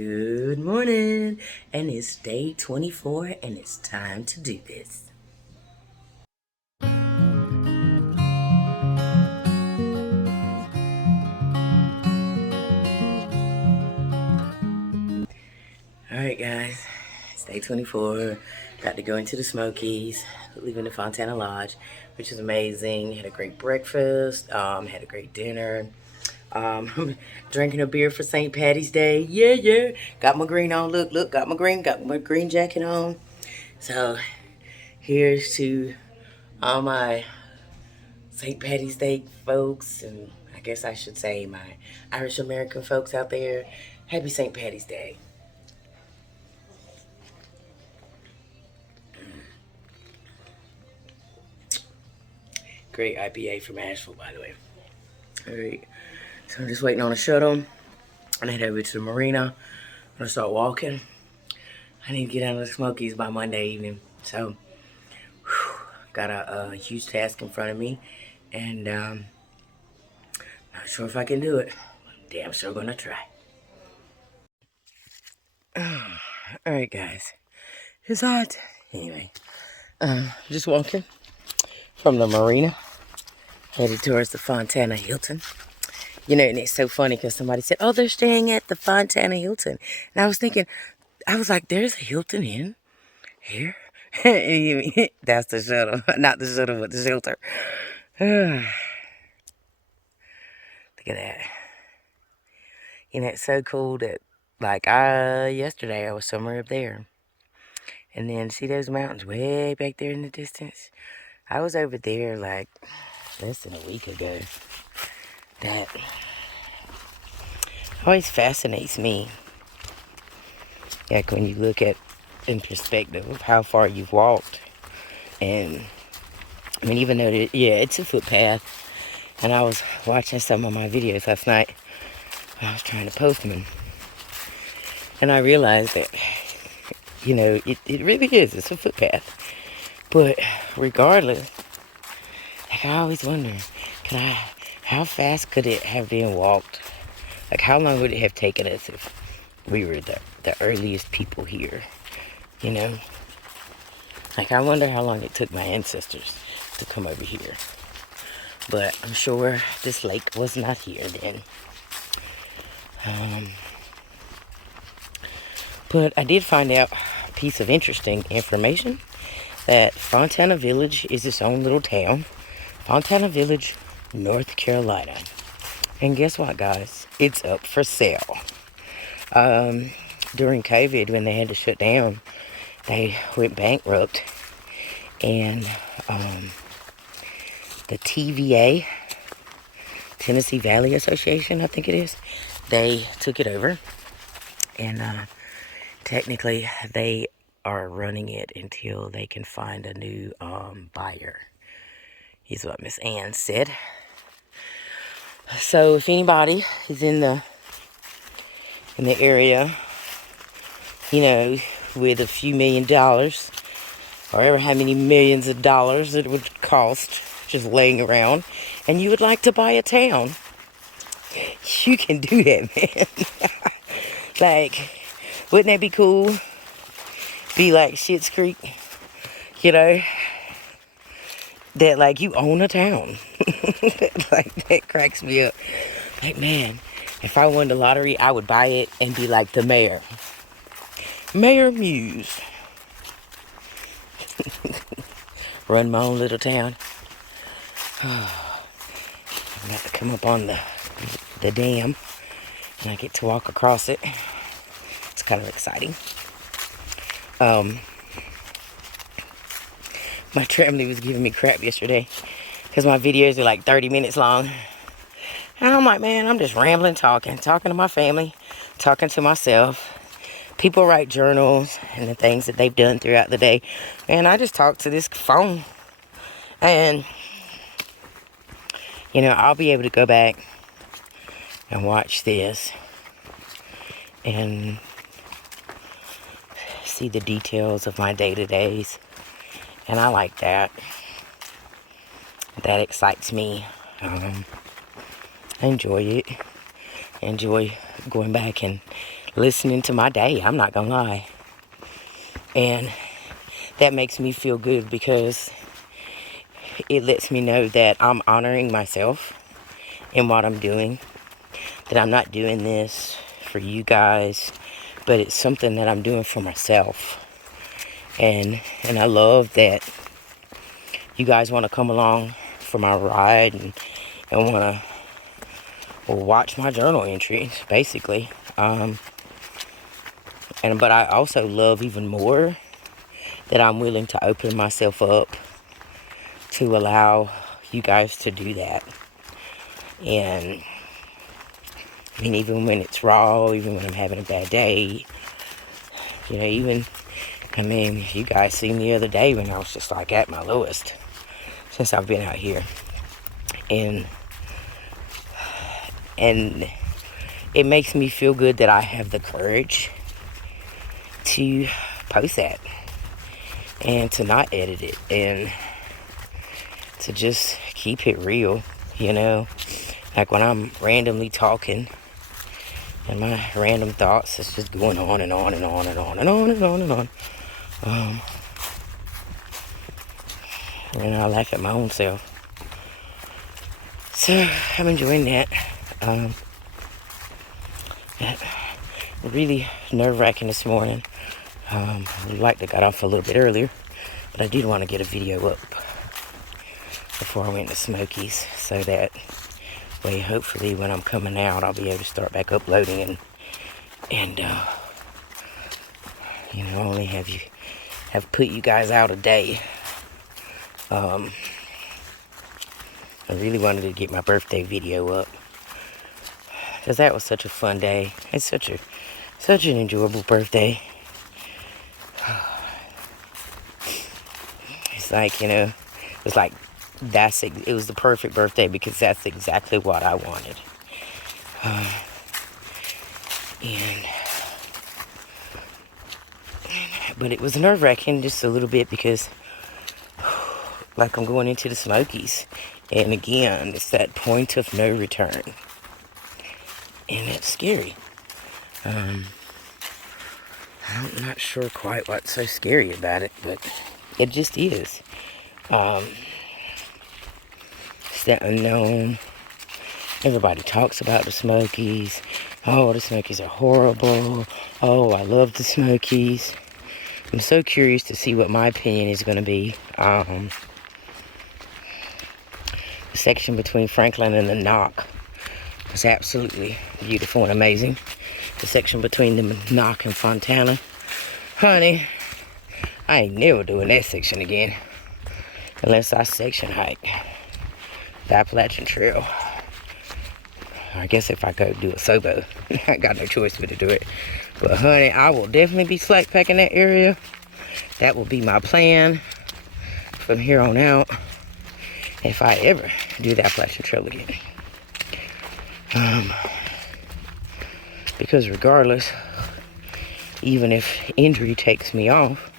Good morning, and it's day 24, and it's time to do this. Alright guys, it's day 24, got to go into the Smokies, leaving the Fontana Lodge, which is amazing. Had a great breakfast, had a great dinner. Drinking a beer for St. Patty's Day. Yeah. Got my green on. Look, got my green jacket on. So here's to all my St. Patty's Day folks, and I guess I should say my Irish American folks out there. Happy St. Patty's Day. Great IPA from Asheville, by the way. Alright, so I'm just waiting on a shuttle. I head over to the marina. I'm gonna start walking. I need to get out of the Smokies by Monday evening. So, got a huge task in front of me, and not sure if I can do it. Damn sure gonna try. Alright guys, it's hot. Anyway, just walking from the marina, headed towards the Fontana Hilton. You know, and it's so funny because somebody said, oh, they're staying at the Fontana Hilton. And I was thinking, like, there's a Hilton Inn here? That's the shuttle. Not the shuttle, but the shelter. Look at that. You know, it's so cool that, like, yesterday I was somewhere up there. And then see those mountains way back there in the distance? I was over there, like, less than a week ago. That always fascinates me. Like when you look at in perspective of how far you've walked. And I mean, even though it's a footpath, and I was watching some of my videos last night. I was trying to post them, and I realized that, you know, it really is. It's a footpath. But regardless, like I always wonder, how fast could it have been walked? Like how long would it have taken us if we were the earliest people here? You know? Like I wonder how long it took my ancestors to come over here. But I'm sure this lake was not here then. But I did find out a piece of interesting information that Fontana Village is its own little town. Fontana Village, North Carolina. And guess what, guys? It's up for sale. During COVID, when they had to shut down, they went bankrupt. And the TVA, Tennessee Valley Association, I think it is, they took it over. And technically, they are running it until they can find a new buyer. Is what Miss Ann said. So if anybody is in the area, you know, with a few $1 million, or ever how many millions of dollars it would cost just laying around, and you would like to buy a town, you can do that, man. Like, wouldn't that be cool? Be like Schitt's Creek, you know? That, like, you own a town. Like, that cracks me up. Like, man, if I won the lottery, I would buy it and be like the mayor. Mayor Muse. Run my own little town. Oh, I'm about to come up on the dam, and I get to walk across it. It's kind of exciting. My family was giving me crap yesterday because my videos are like 30 minutes long. And I'm like, man, I'm just rambling, talking to my family, talking to myself. People write journals and the things that they've done throughout the day. And I just talk to this phone. And, you know, I'll be able to go back and watch this and see the details of my day-to-days. And I like that. That excites me. I enjoy it. I enjoy going back and listening to my day. I'm not gonna lie. And that makes me feel good because it lets me know that I'm honoring myself in what I'm doing. That I'm not doing this for you guys, but it's something that I'm doing for myself. And I love that you guys want to come along for my ride and want to watch my journal entries, basically. But I also love even more that I'm willing to open myself up to allow you guys to do that. And I mean, even when it's raw, even when I'm having a bad day, you know, you guys seen the other day when I was just like at my lowest since I've been out here. And it makes me feel good that I have the courage to post that and to not edit it and to just keep it real, you know. Like when I'm randomly talking and my random thoughts is just going on and on and on and on and on and on and on. And I laugh at my own self. So I'm enjoying that. Really nerve-wracking this morning. I would like to got off a little bit earlier, but I did want to get a video up before I went to Smokies, so that way hopefully when I'm coming out I'll be able to start back uploading and you know, only have put you guys out a day. I really wanted to get my birthday video up because that was such a fun day. It's such an enjoyable birthday. It's like, you know, it's like it was the perfect birthday because that's exactly what I wanted. But it was nerve-wracking just a little bit because like I'm going into the Smokies, and again it's that point of no return, and it's scary. I'm not sure quite what's so scary about it, but it just is. It's that unknown. Everybody talks about the Smokies. Oh, the Smokies are horrible. Oh, I love the Smokies. I'm so curious to see what my opinion is going to be. The section between Franklin and the Knock was absolutely beautiful and amazing. The section between the Knock and Fontana, honey, I ain't never doing that section again unless I section hike the Appalachian Trail. I guess if I go do a Sobo, I got no choice but to do it. But honey, I will definitely be slack packing that area. That will be my plan from here on out if I ever do the Appalachian Trail again. Because regardless, even if injury takes me off,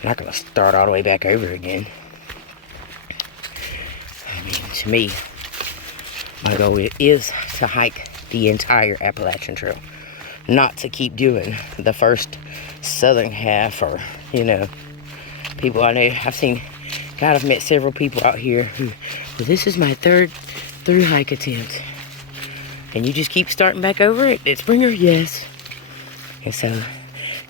I'm not going to start all the way back over again. I mean, to me, my goal is to hike the entire Appalachian Trail. Not to keep doing the first southern half, or, you know, people I know. I've met several people out here who, well, this is my third through hike attempt. And you just keep starting back over it, Springer? Yes. And so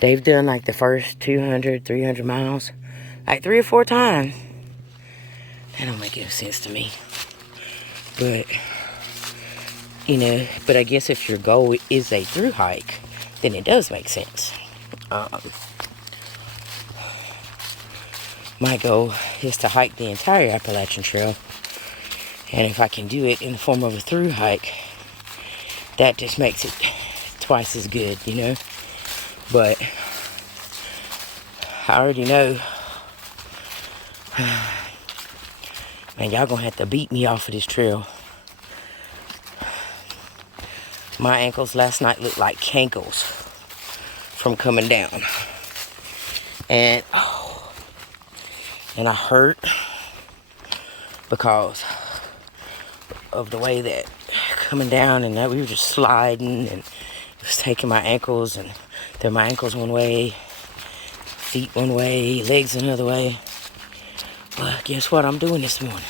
they've done like the first 200, 300 miles, like 3 or 4 times. That don't make any sense to me. But, you know, but I guess if your goal is a through hike, then it does make sense. My goal is to hike the entire Appalachian Trail. And if I can do it in the form of a through hike, that just makes it twice as good, you know. But I already know, man, y'all gonna have to beat me off of this trail. My ankles last night looked like cankles from coming down. And I hurt because of the way that coming down, and that we were just sliding, and was taking my ankles, and they're my ankles one way, feet one way, legs another way. But guess what I'm doing this morning?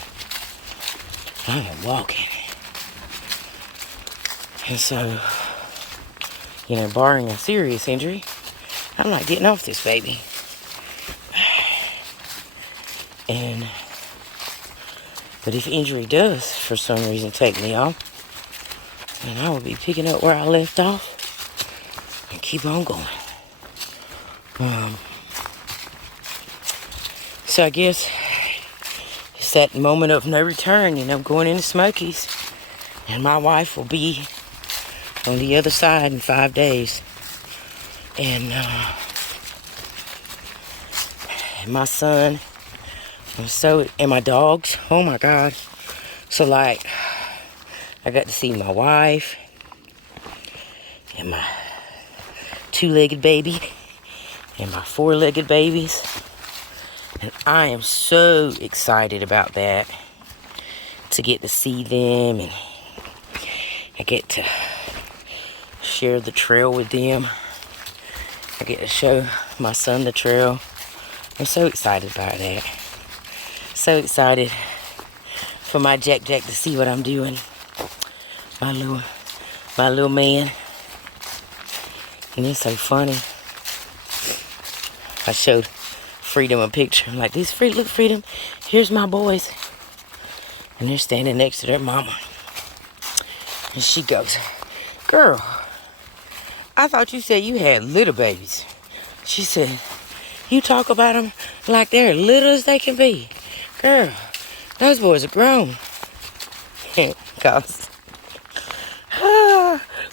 I am walking. And so, you know, barring a serious injury, I'm not getting off this baby. But if injury does, for some reason, take me off, then I will be picking up where I left off and keep on going. So I guess it's that moment of no return, and I'm going into Smokies, and my wife will be on the other side in 5 days. And my son, and my dogs, oh my God. So like, I got to see my wife and my 2-legged baby and my 4-legged babies. And I am so excited about that, to get to see them, and I get to share the trail with them. I get to show my son the trail. I'm so excited about that. So excited for my Jack to see what I'm doing. My little man. And it's so funny. I showed Freedom a picture. I'm like, look, Freedom, here's my boys. And they're standing next to their mama. And she goes, girl, I thought you said you had little babies. She said, you talk about them like they're little as they can be. Girl, those boys are grown. Cause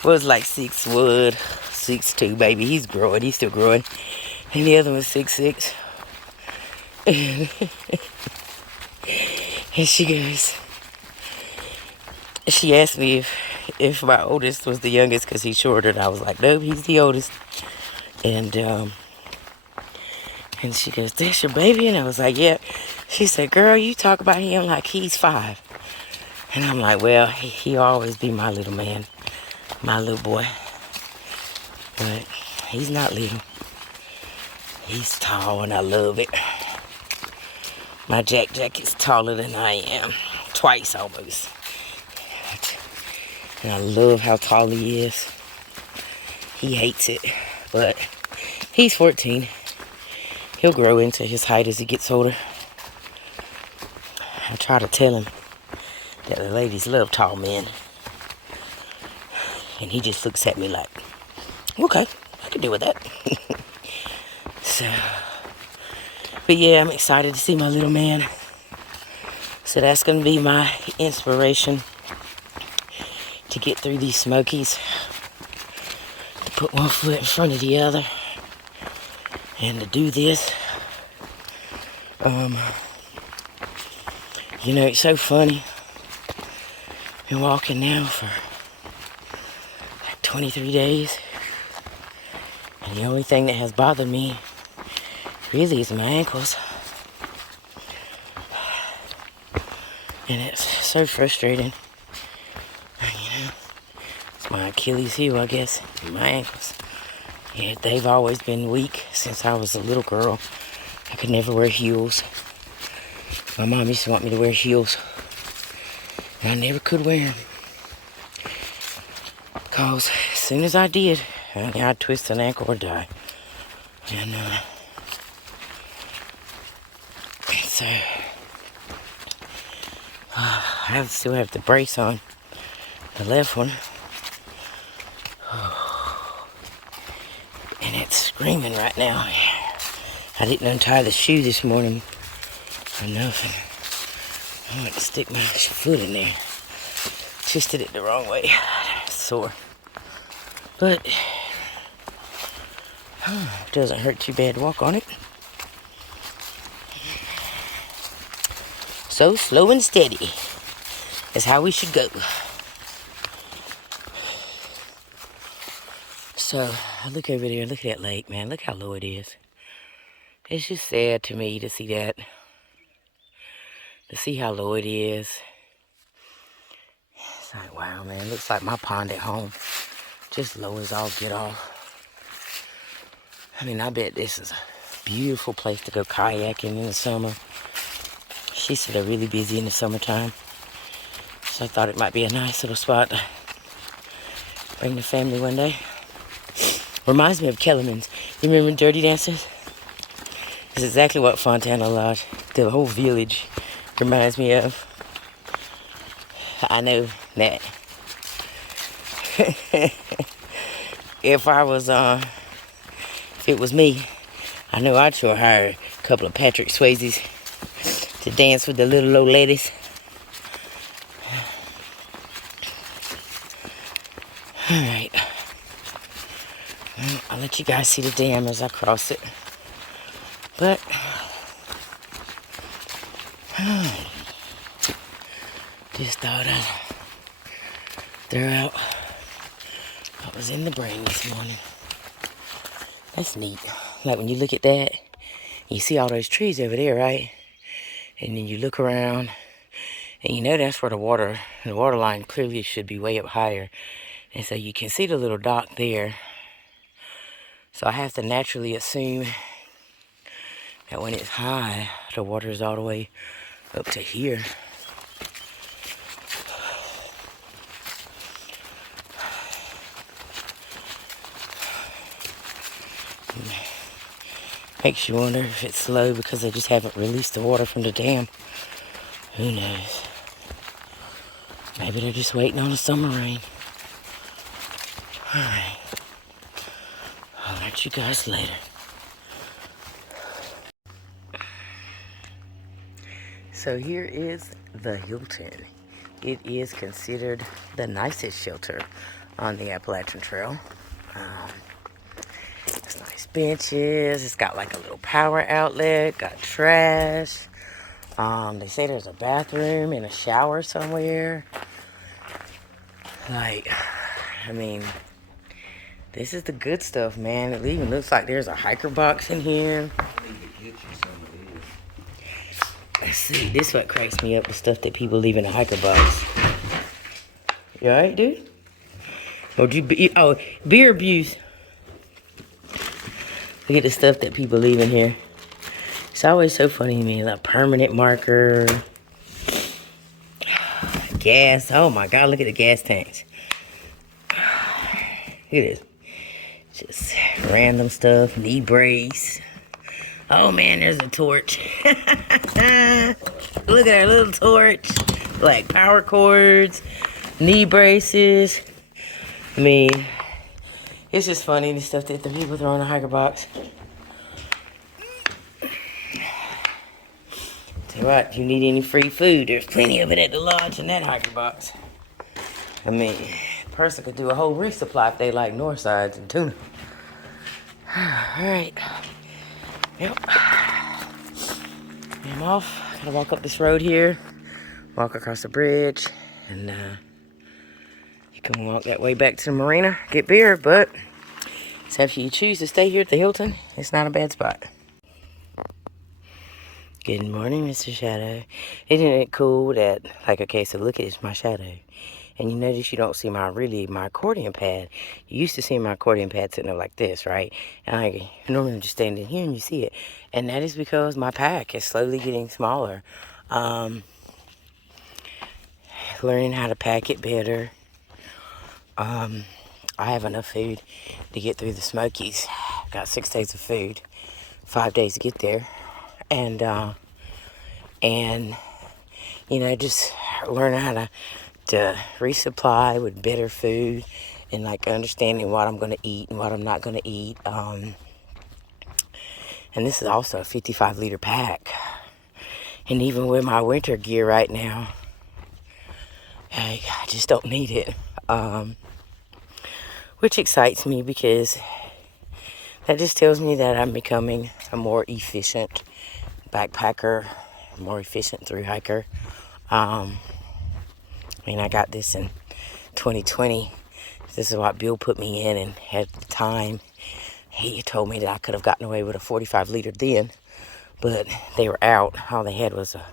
was like 6'1", 6'2", baby. He's growing. He's still growing. And the other one was 6'6". And she asked me if my oldest was the youngest because he's shorter. And I was like, nope, he's the oldest. And she goes, that's your baby? And I was like, yeah. She said, girl, you talk about him like he's 5. And I'm like, well, he'll always be my little man, my little boy. But he's not little. He's tall, and I love it. My Jack is taller than I am. Twice almost. And I love how tall he is. He hates it, but he's 14. He'll grow into his height as he gets older. I try to tell him that the ladies love tall men. And he just looks at me like, okay, I can deal with that. So, but yeah, I'm excited to see my little man. So that's going to be my inspiration to get through these Smokies. To put one foot in front of the other. And to do this. You know, it's so funny. Been walking now for like 23 days. And the only thing that has bothered me really is my ankles. And it's so frustrating. You know, it's my Achilles heel, I guess, and my ankles. Yeah, they've always been weak since I was a little girl. I could never wear heels. My mom used to want me to wear heels. And I never could wear them. Because as soon as I did, I'd twist an ankle or die. And so I still have the brace on, the left one. And it's screaming right now. I didn't untie the shoe this morning or nothing. I went to stick my foot in there. Twisted it the wrong way. It's sore. But it doesn't hurt too bad to walk on it. So slow and steady is how we should go. So I look over there, look at that lake, man. Look how low it is. It's just sad to me to see that. To see how low it is. It's like, wow, man. It looks like my pond at home. Just low as all get off. I mean, I bet this is a beautiful place to go kayaking in the summer. She said they're really busy in the summertime. So I thought it might be a nice little spot to bring the family one day. Reminds me of Kellerman's. You remember Dirty Dancers? It's exactly what Fontana Lodge, the whole village, reminds me of. I know that if it was me, I know I'd sure hire a couple of Patrick Swayzes to dance with the little old ladies. Alright. I'll let you guys see the dam as I cross it. But just thought I'd throw out what was in the brain this morning. That's neat. Like when you look at that, you see all those trees over there, right? And then you look around, and you know that's where the water line clearly should be way up higher. And so you can see the little dock there. So I have to naturally assume that when it's high, the water is all the way up to here. Makes you wonder if it's slow because they just haven't released the water from the dam. Who knows? Maybe they're just waiting on a summer rain. Alright. I'll let you guys later. So here is the Hilton. It is considered the nicest shelter on the Appalachian Trail. It's nice benches. It's got like a little power outlet. Got trash. They say there's a bathroom and a shower somewhere. Like, I mean, this is the good stuff, man. It even looks like there's a hiker box in here. Let's see, this is what cracks me up, the stuff that people leave in a hiker box. You alright, dude? Oh, beer abuse. Look at the stuff that people leave in here. It's always so funny to me. Like permanent marker. Gas. Oh my God, look at the gas tanks. Look at this. Just random stuff. Knee brace. Oh man, there's a torch. Look at our little torch. Like power cords. Knee braces. I mean, it's just funny, the stuff that the people throw in the hiker box. Tell you what, if you need any free food, there's plenty of it at the lodge in that hiker box. I mean, a person could do a whole resupply if they like north sides and tuna. Alright. Yep. I'm off. Gotta walk up this road here. Walk across the bridge. And you can walk that way back to the marina. Get beer, but so if you choose to stay here at the Hilton, it's not a bad spot. Good morning, Mr. Shadow. Isn't it cool that, like, okay, so look at my shadow. And you notice you don't see my accordion pad. You used to see my accordion pad sitting up like this, right? And I normally just stand in here and you see it. And that is because my pack is slowly getting smaller. Learning how to pack it better. I have enough food to get through the Smokies. Got 6 days of food, 5 days to get there. And you know, just learn how to resupply with better food and like understanding what I'm going to eat and what I'm not going to eat. And this is also a 55-liter pack. And even with my winter gear right now, I just don't need it. Which excites me because that just tells me that I'm becoming a more efficient backpacker, more efficient thru hiker. I mean, I got this in 2020. This is what Bill put me in, and at the time, he told me that I could have gotten away with a 45-liter then, but they were out. All they had was a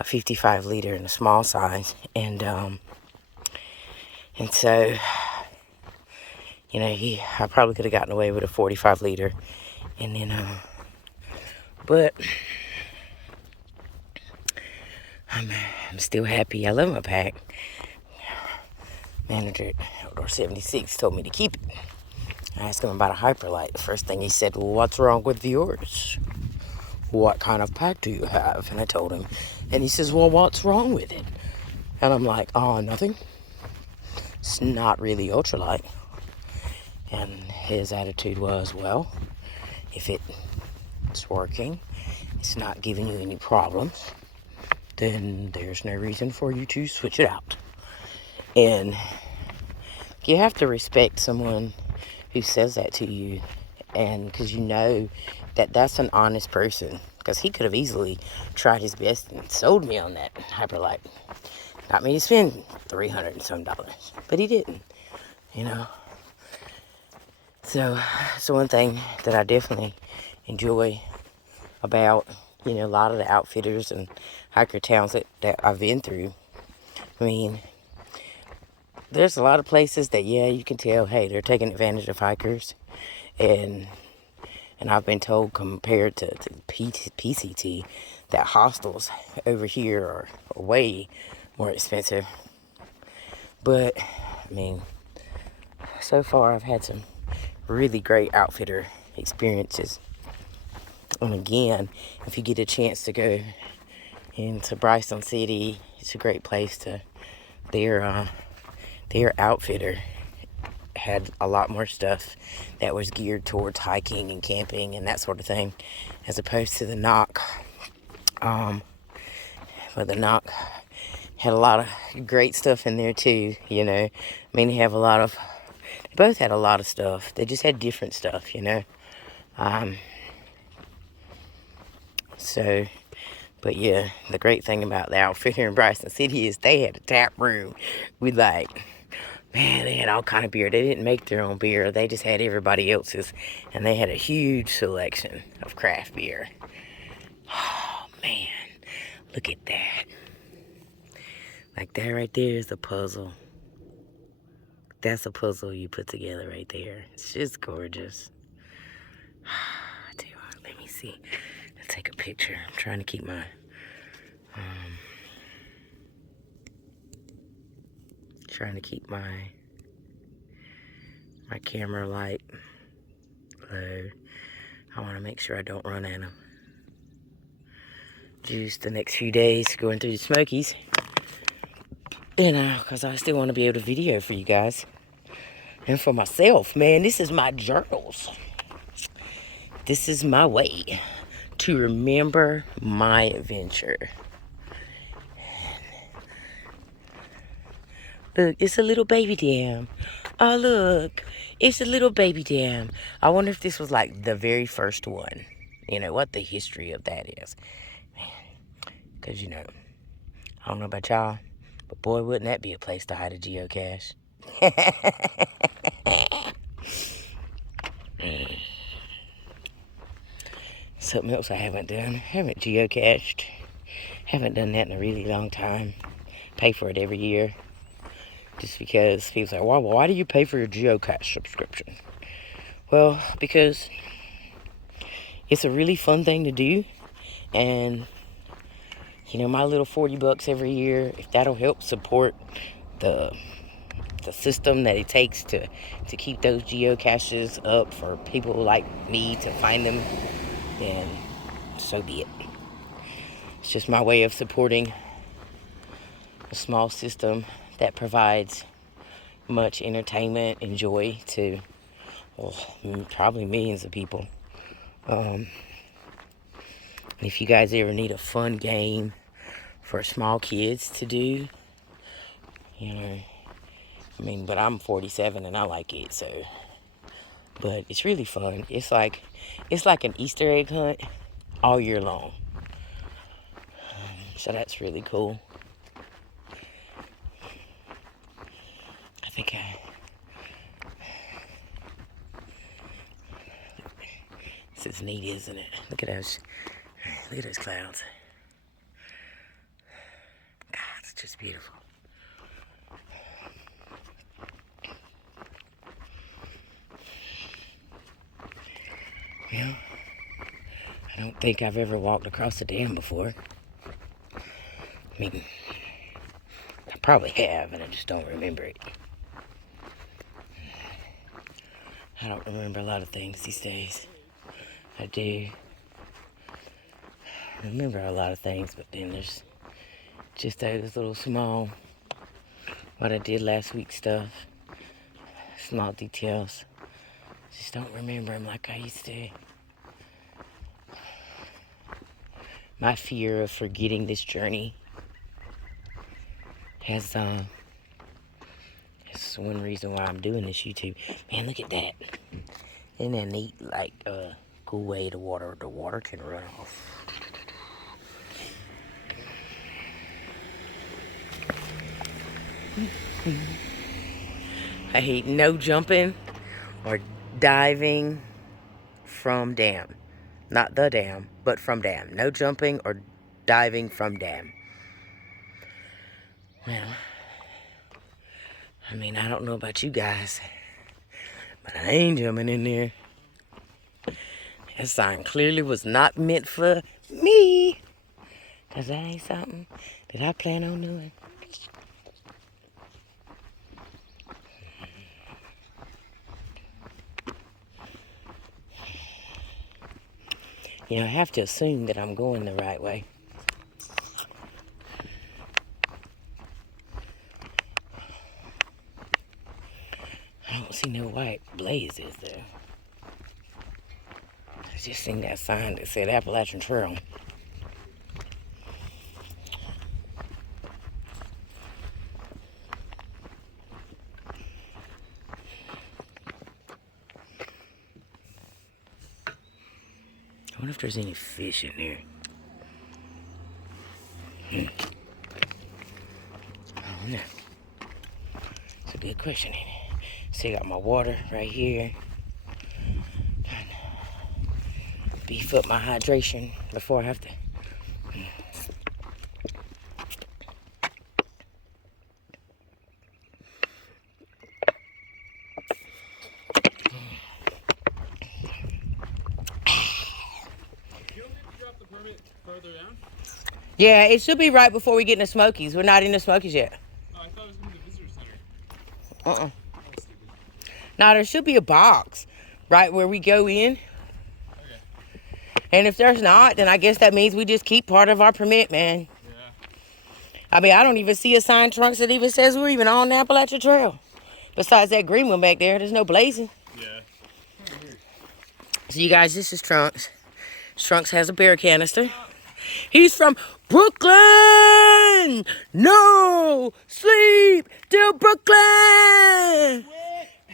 55-liter in a small size, and so, You know, I probably could have gotten away with a 45 liter. And then, but I'm still happy. I love my pack. Manager at Outdoor 76 told me to keep it. I asked him about a Hyperlight. The first thing he said, well, what's wrong with yours? What kind of pack do you have? And I told him. And he says, well, what's wrong with it? And I'm like, oh, nothing. It's not really ultralight. And his attitude was, well, if it's working, it's not giving you any problems, then there's no reason for you to switch it out. And you have to respect someone who says that to you, and because you know that that's an honest person, because he could have easily tried his best and sold me on that Hyperlight, got me to spend $300 and some, but he didn't, you know. So one thing that I definitely enjoy about, you know, a lot of the outfitters and hiker towns that I've been through, I mean, there's a lot of places that, yeah, you can tell, hey, they're taking advantage of hikers. And I've been told, compared to PCT, that hostels over here are way more expensive. But, I mean, so far I've had some really great outfitter experiences. And again, if you get a chance to go into Bryson City, it's a great place to, their outfitter had a lot more stuff that was geared towards hiking and camping and that sort of thing, as opposed to the Knock. But the Knock had a lot of great stuff in there too, you know. I mean, they both had a lot of stuff. They just had different stuff, you know. So, but yeah, the great thing about the outfit here in Bryson City is they had a tap room with, like, man, they had all kind of beer. They didn't make their own beer. They just had everybody else's. And they had a huge selection of craft beer. Oh, man. Look at that. Like, that right there is a puzzle. That's a puzzle you put together right there. It's just gorgeous. I tell you what, let me see. Let's take a picture. I'm trying to keep my... my camera light low. I want to make sure I don't run out of juice the next few days going through the Smokies. You know, because I still want to be able to video for you guys. And for myself, man, this is my journals. This is my way to remember my adventure. Look, it's a little baby dam. Oh, look, it's a little baby dam. I wonder if this was like the very first one. You know, what the history of that is. Because, you know, I don't know about y'all, but boy, wouldn't that be a place to hide a geocache. Something else I haven't done. Haven't geocached. Haven't done that in a really long time. Pay for it every year. Just because people say, well, why do you pay for your geocache subscription? Well, because it's a really fun thing to do. And, you know, my little $40 every year, if that'll help support the system that it takes to keep those geocaches up for people like me to find them, then so be it. It's just my way of supporting a small system that provides much entertainment and joy to, well, probably millions of people. If you guys ever need a fun game for small kids to do, you know, I mean, but I'm 47 and I like it, so. But it's really fun. It's like an Easter egg hunt all year long. So that's really cool. I think this is neat, isn't it? Look at those clouds. God, it's just beautiful. You know, I don't think I've ever walked across a dam before. I mean, I probably have, and I just don't remember it. I don't remember a lot of things these days. I do remember a lot of things, but then there's just those little small, what I did last week stuff, small details. Just don't remember them like I used to. My fear of forgetting this journey has, it's one reason why I'm doing this YouTube. Man, look at that. Isn't that neat? Like, cool way the water can run off. I hate no jumping or diving from dam. Not the dam, but from dam. No jumping or diving from dam. Well, I mean, I don't know about you guys, but I ain't jumping in there. That sign clearly was not meant for me, because that ain't something that I plan on doing. You know, I have to assume that I'm going the right way. I don't see no white blazes there. I just seen that sign that said Appalachian Trail. I wonder if there's any fish in there. I don't know. It's a good question, ain't it? See, I got my water right here. Trying to beef up my hydration before I have to. Further down? Yeah, it should be right before we get in the Smokies. We're not in the Smokies yet. Oh, I thought it was in the visitor center. Now, there should be a box right where we go in. Okay. And if there's not, then I guess that means we just keep part of our permit, man. Yeah. I mean, I don't even see a sign trunks that even says we're even on the Appalachian Trail. Besides that green one back there, there's no blazing. Yeah. So you guys, this is Trunks. Trunks has a beer canister. He's from Brooklyn! No sleep till Brooklyn!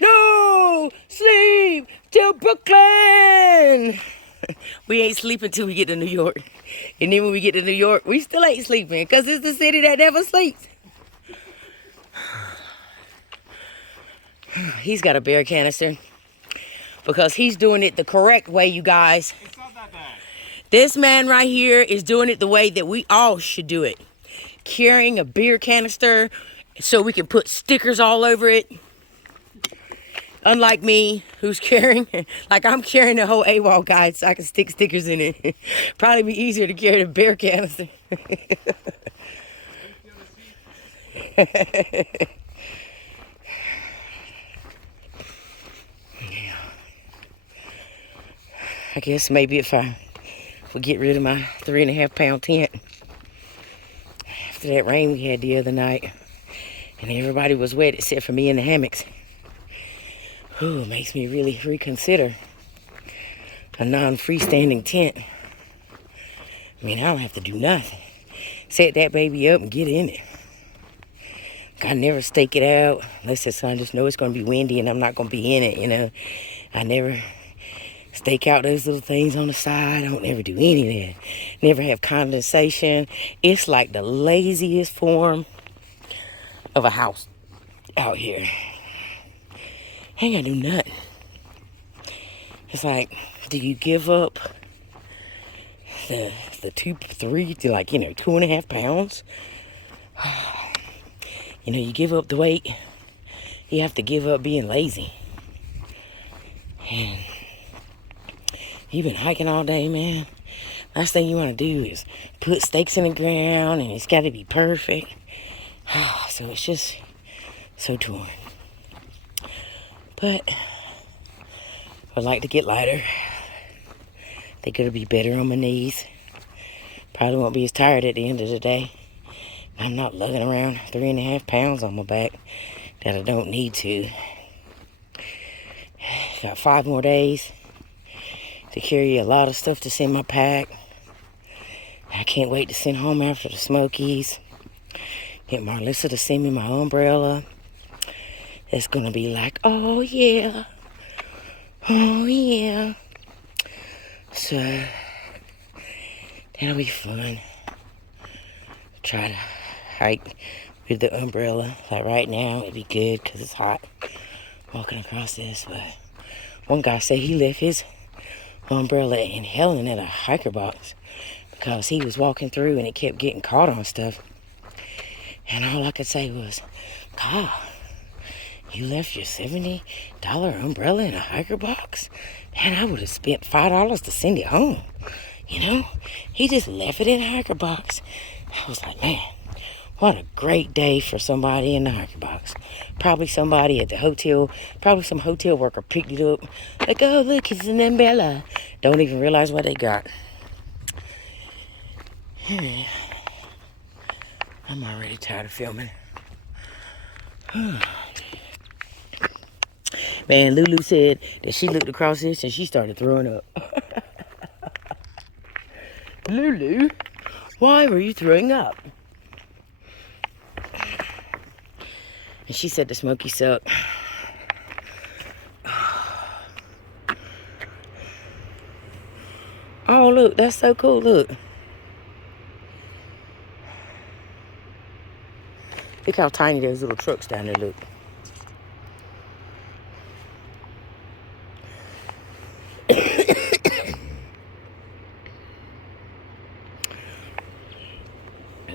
No sleep till Brooklyn! We ain't sleeping till we get to New York. And then when we get to New York, we still ain't sleeping because it's the city that never sleeps. He's got a beer canister because he's doing it the correct way, you guys. It's not that bad. This man right here is doing it the way that we all should do it. Carrying a beer canister so we can put stickers all over it. Unlike me, who's carrying, like I'm carrying the whole AWOL guide so I can stick stickers in it. Probably be easier to carry the beer canister. Yeah. I guess maybe if I would get rid of my 3.5 pound tent after that rain we had the other night and everybody was wet except for me in the hammocks. Ooh, it makes me really reconsider a non-freestanding tent. I mean, I don't have to do nothing. Set that baby up and get in it. I never stake it out unless I just know it's going to be windy and I'm not going to be in it, you know. I never stake out those little things on the side. I don't ever do any of that. Never have condensation. It's like the laziest form of a house out here. I ain't gotta do nothing. It's like, do you give up the 2.5 pounds? You know, you give up the weight. You have to give up being lazy. And You've been hiking all day, man. Last thing you want to do is put stakes in the ground, and it's got to be perfect. So it's just so torn. But I'd like to get lighter. I think it'll be better on my knees. Probably won't be as tired at the end of the day. I'm not lugging around 3.5 pounds on my back that I don't need to. Got 5 more days to carry a lot of stuff to send my pack. I can't wait to send home after the Smokies. Get Marlissa to send me my umbrella. It's gonna be like, oh yeah. Oh yeah. So that'll be fun. Try to hike with the umbrella. Like right now it'd be good because it's hot walking across this. But one guy said he left his umbrella in Helen at a hiker box because he was walking through and it kept getting caught on stuff. And all I could say was, God, you left your $70 umbrella in a hiker box? Man, I would have spent $5 to send it home. You know, he just left it in a hiker box. I was like, man, what a great day for somebody in the hiker box. Probably somebody at the hotel, probably some hotel worker picked it up. Like, oh, look, it's an umbrella. Don't even realize what they got. I'm already tired of filming. Man, Lulu said that she looked across this and she started throwing up. Lulu, why were you throwing up? And she said the Smokies suck. Oh, look, that's so cool, look. Look how tiny those little trucks down there look.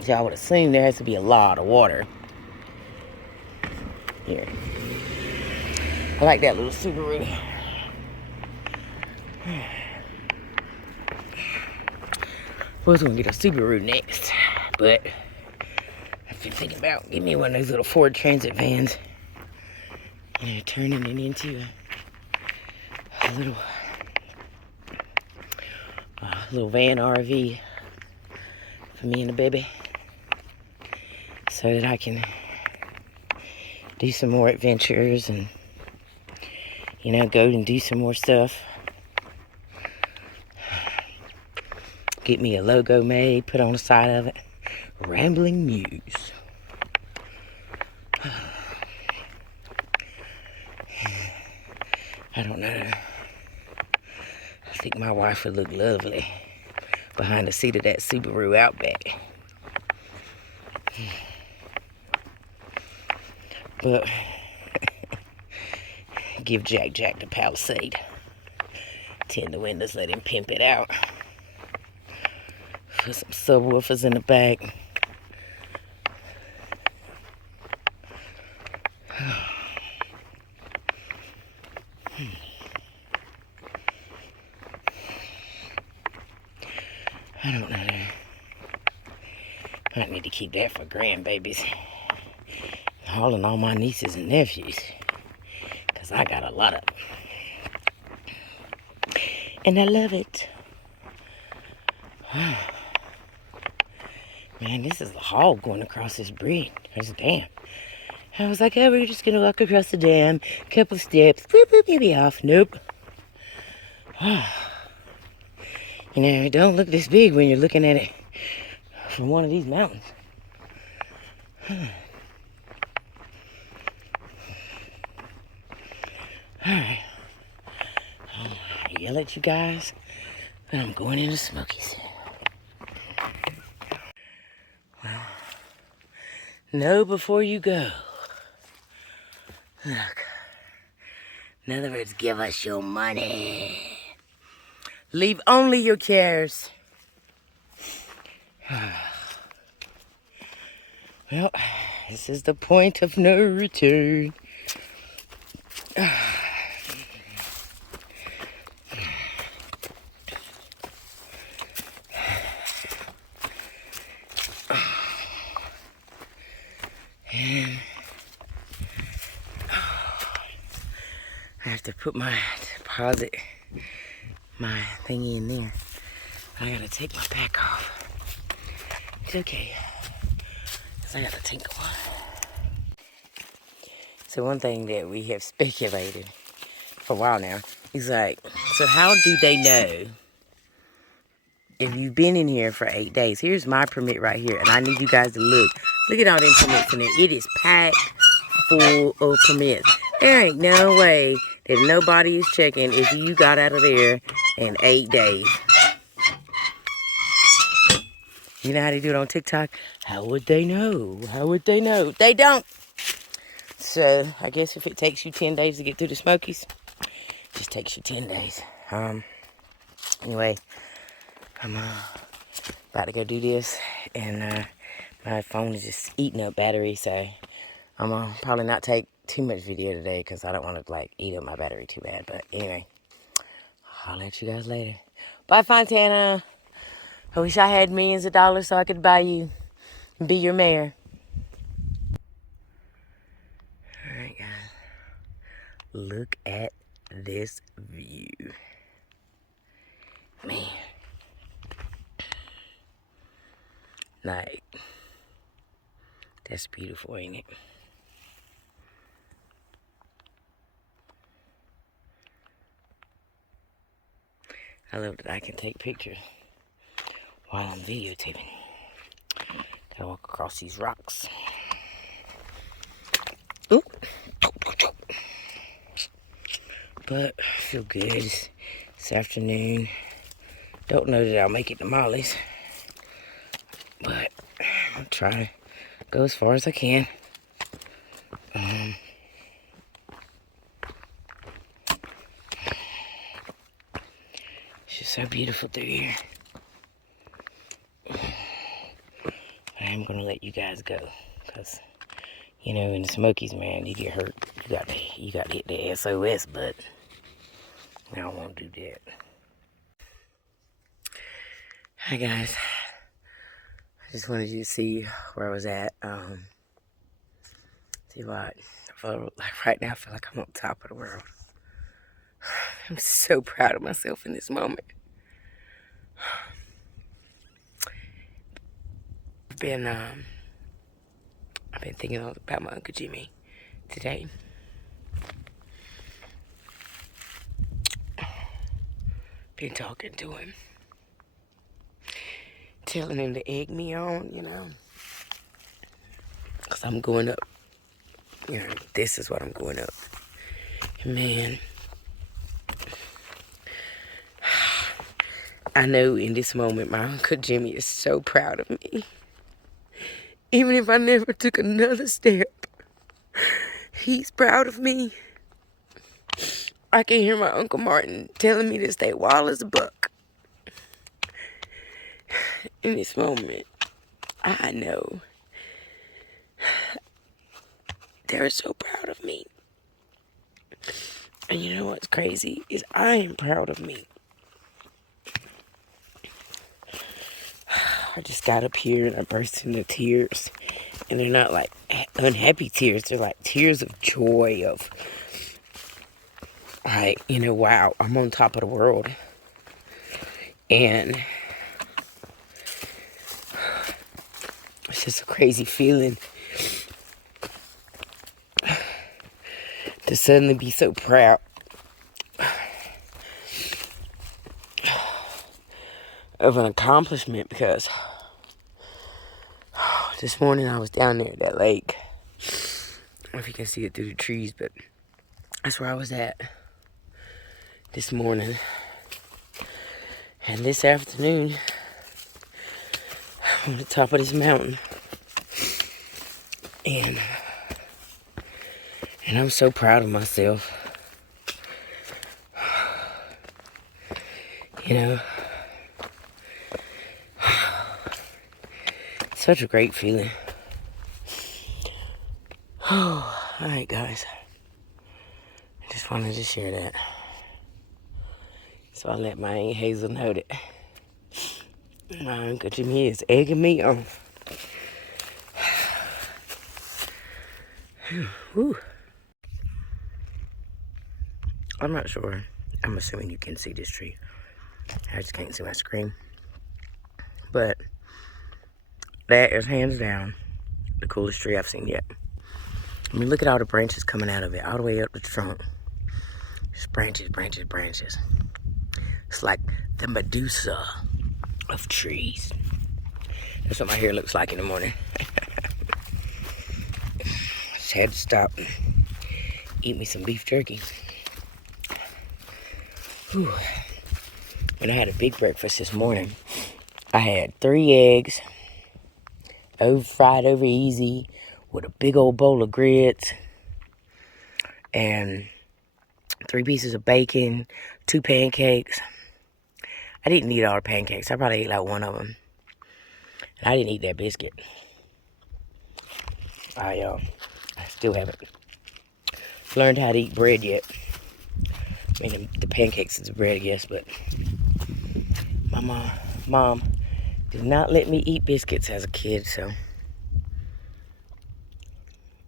See, I would assume there has to be a lot of water. Here. I like that little Subaru. I was gonna get a Subaru next, but I've been thinking about getting me one of those little Ford Transit vans. And turning it into a little van RV for me and the baby, so that I can do some more adventures and, you know, go and do some more stuff. Get me a logo made, put on the side of it. Rambling Muse. I don't know. I think my wife would look lovely behind the seat of that Subaru Outback. But give Jack the Palisade. Tint the windows, let him pimp it out. Put some subwoofers in the back. I don't know. Might need to keep that for grandbabies. Hauling all my nieces and nephews. Because I got a lot of them. And I love it. Man, this is a hog going across this bridge. There's a dam. I was like, oh, we're just going to walk across the dam. Couple steps. Boop, boop, maybe off. Nope. You know, it don't look this big when you're looking at it from one of these mountains. Alright. I'll yell at you guys, but I'm going into Smokies. Well, know before you go. Look. In other words, give us your money. Leave only your cares. Well, this is the point of no return. to put my deposit, my thingy in there. I gotta take my pack off. It's okay, 'cause I got the tinkle. So one thing that we have speculated for a while now is like, so how do they know if you've been in here for 8 days? Here's my permit right here, and I need you guys to look. Look at all them permits in there. It is packed full of permits. There ain't no way that nobody is checking if you got out of there in 8 days. You know how they do it on TikTok? How would they know? How would they know? They don't. So, I guess if it takes you 10 days to get through the Smokies, it just takes you 10 days. Anyway, I'm about to go do this, and my phone is just eating up battery, so I'm gonna probably not take too much video today because I don't want to like eat up my battery too bad. But anyway, I'll let you guys later. Bye, Fontana. I wish I had millions of dollars so I could buy you and be your mayor. Alright, guys. Look at this view. Man. Like, that's beautiful, ain't it? I love that I can take pictures while I'm videotaping. Gotta walk across these rocks. Ooh. But I feel good this afternoon. Don't know that I'll make it to Molly's, but I'll try to go as far as I can. It's just so beautiful through here. I am gonna let you guys go, cause you know in the Smokies, man, you get hurt, you got to hit the SOS button. I won't do that. Hi guys, I just wanted you to see where I was at. See what? Like right now, I feel like I'm on top of the world. I'm so proud of myself in this moment. I've been thinking about my Uncle Jimmy today. Been talking to him. Telling him to egg me on, you know. Because I'm going up. You know, this is what I'm going up. Man. I know in this moment my Uncle Jimmy is so proud of me. Even if I never took another step, he's proud of me. I can hear my Uncle Martin telling me to stay wild as a buck. In this moment, I know they're so proud of me. And you know what's crazy is I am proud of me. I just got up here and I burst into tears. And they're not like unhappy tears. They're like tears of joy of, like, you know, wow, I'm on top of the world. And it's just a crazy feeling to suddenly be so proud of an accomplishment, because this morning I was down there at that lake. I don't know if you can see it through the trees, but that's where I was at this morning. And this afternoon, I'm on the top of this mountain. And I'm so proud of myself. You know, such a great feeling. Oh, alright guys. I just wanted to share that. So I let my Aunt Hazel know that my Uncle Jimmy is egging me on. Whew. I'm not sure. I'm assuming you can see this tree. I just can't see my screen. But that is hands down the coolest tree I've seen yet. I mean, look at all the branches coming out of it, all the way up the trunk. Just branches, branches, branches. It's like the Medusa of trees. That's what my hair looks like in the morning. Just had to stop and eat me some beef jerky. Whew. When I had a big breakfast this morning, I had 3 eggs, fried over easy, with a big old bowl of grits, and 3 pieces of bacon, 2 pancakes. I didn't eat all the pancakes. I probably ate like 1 of them. And I didn't eat that biscuit. I still haven't learned how to eat bread yet. I mean, the pancakes is the bread, I guess, but my mom did not let me eat biscuits as a kid, so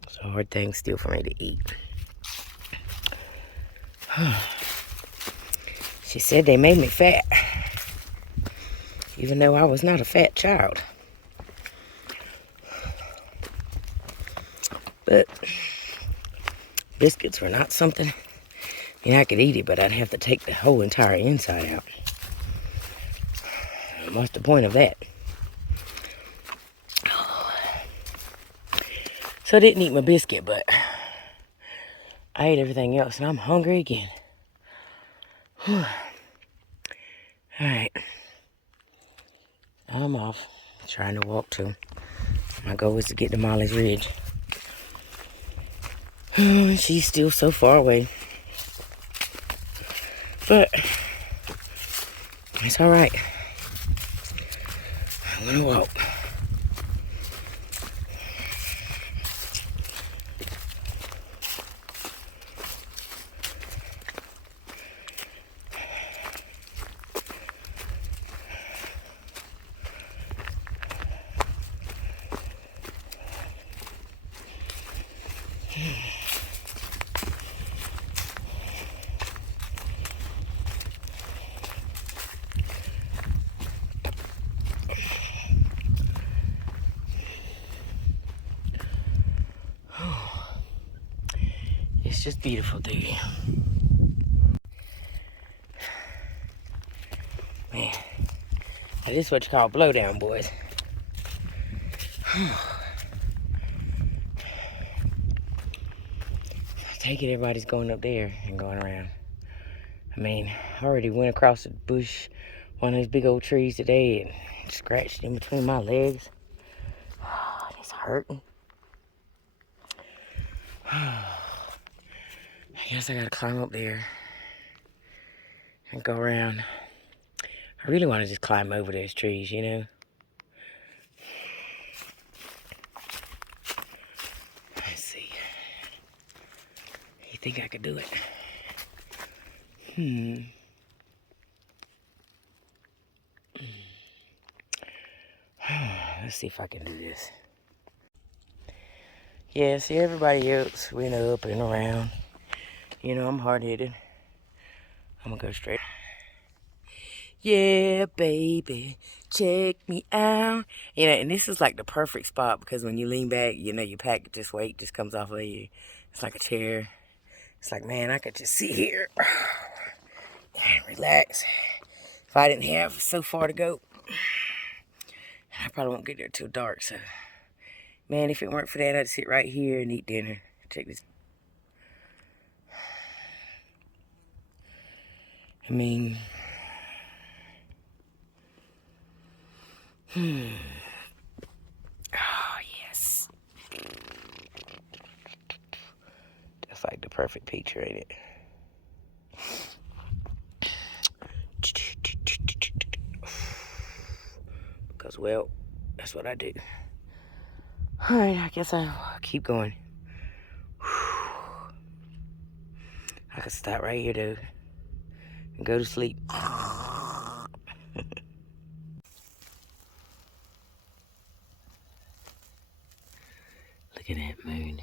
it's a hard thing still for me to eat. She said they made me fat, even though I was not a fat child. But biscuits were not something, I mean, I could eat it, but I'd have to take the whole entire inside out. What's the point of that? So I didn't eat my biscuit, but I ate everything else, and I'm hungry again. Whew. Alright. I'm off. Trying to walk to. My goal is to get to Molly's Ridge. She's still so far away. But it's alright. I'm gonna walk. It's just beautiful, dude. Man, that is what you call blowdown, boys. I take it everybody's going up there and going around. I mean, I already went across the bush, one of those big old trees today, and scratched in between my legs. It's hurting. I guess I gotta climb up there and go around. I really want to just climb over those trees, you know? Let's see. You think I could do it? Let's see if I can do this. Yeah, see, everybody else went up and around. You know, I'm hard-headed. I'm gonna go straight. Yeah, baby, check me out. You know, and this is like the perfect spot because when you lean back, you know, your pack, this weight just comes off of you. It's like a chair. It's like, man, I could just sit here and relax. If I didn't have so far to go, I probably won't get there till dark. So, man, if it weren't for that, I'd sit right here and eat dinner. Check this. I mean, oh, yes. That's like the perfect picture, ain't it? Because, well, that's what I do. All right, I guess I'll keep going. I could stop right here, dude, and go to sleep. Look at that moon.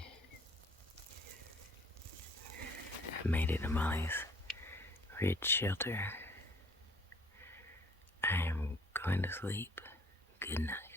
I made it to Molly's. red shelter. I am going to sleep. Good night.